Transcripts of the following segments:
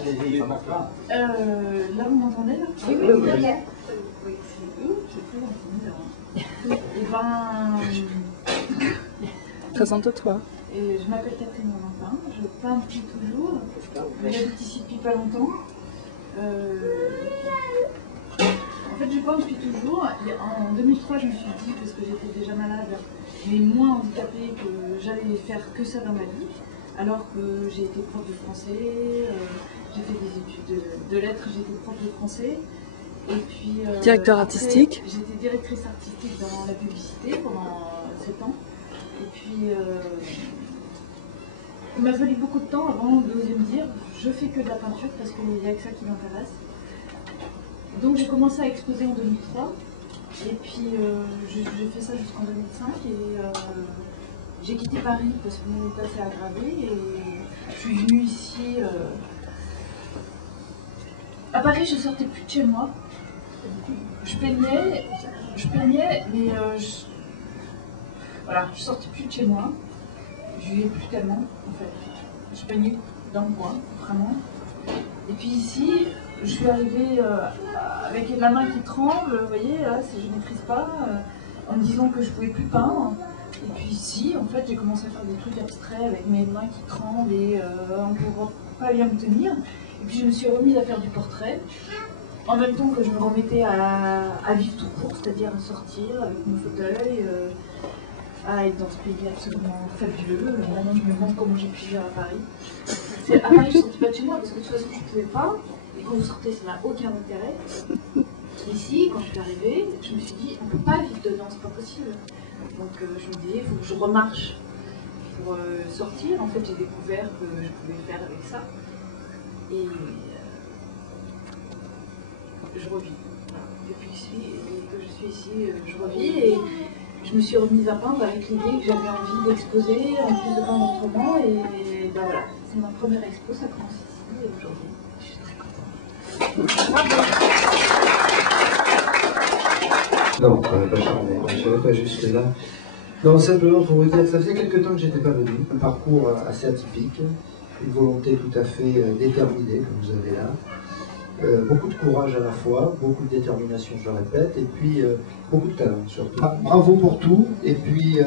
Allez-y, ça marche là. Là, vous m'entendez là? Oui, oui, oui. Et ben, Présente-toi. je m'appelle Catherine Valentin, je peins depuis toujours, j'habite ici depuis pas longtemps. En fait, je peins depuis toujours. Et en 2003, je me suis dit, parce que j'étais déjà malade, mais moins handicapée, que j'allais faire que ça dans ma vie. Alors que j'ai été prof de français, j'ai fait des études de lettres, j'étais prof de français. Et puis, directeur artistique. J'étais directrice artistique dans la publicité pendant 7 ans. Et puis, il m'a fallu beaucoup de temps avant d'oser me dire, je fais que de la peinture parce qu'il n'y a que ça qui m'intéresse. Donc j'ai commencé à exposer en 2003. Et puis j'ai fait ça jusqu'en 2005. Et j'ai quitté Paris parce que mon état s'est aggravé. Et je suis venue ici. À Paris, je sortais plus de chez moi. Je peignais, mais voilà, je sortais plus de chez moi. Je vivais plus tellement, en fait. Je peignais dans le coin, vraiment. Et puis ici, je suis arrivée avec la main qui tremble, vous voyez, là, je ne maîtrise pas, en me disant que je ne pouvais plus peindre. Et puis ici, en fait, j'ai commencé à faire des trucs abstraits avec mes mains qui tremblent et on ne peut pas bien me tenir. Et puis je me suis remise à faire du portrait, en même temps que je me remettais à vivre tout court, c'est-à-dire à sortir avec mon fauteuil, à être dans ce pays absolument fabuleux. Maintenant, je me demande comment j'ai pu vivre à Paris. À Paris, je ne sortais pas de chez moi parce que de toute façon, je ne pouvais pas. Et quand vous sortez, ça n'a aucun intérêt. Ici, quand je suis arrivée, je me suis dit, on ne peut pas vivre dedans, c'est pas possible. Donc je me disais, il faut que je remarche pour sortir. En fait, j'ai découvert que je pouvais faire avec ça. Et je revis. Voilà. Depuis que je suis ici, je revis. Et je me suis remise à peindre avec l'idée que j'avais envie d'exposer, en plus de peindre autrement. Et ben voilà, c'est ma première expo, ça commence ici aujourd'hui. Je suis très contente. Non, ça n'avait pas charmé, je ne savais pas jusque là. Non, simplement pour vous dire que ça faisait quelque temps que je n'étais pas venu. Un parcours assez atypique, une volonté tout à fait déterminée, comme vous avez là. Beaucoup de courage à la fois, beaucoup de détermination, je le répète, et puis beaucoup de talent surtout. Bravo pour tout, et puis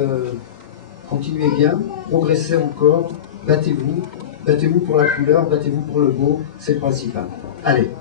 continuez bien, progressez encore, battez-vous pour la couleur, battez-vous pour le beau, c'est le principal. Allez.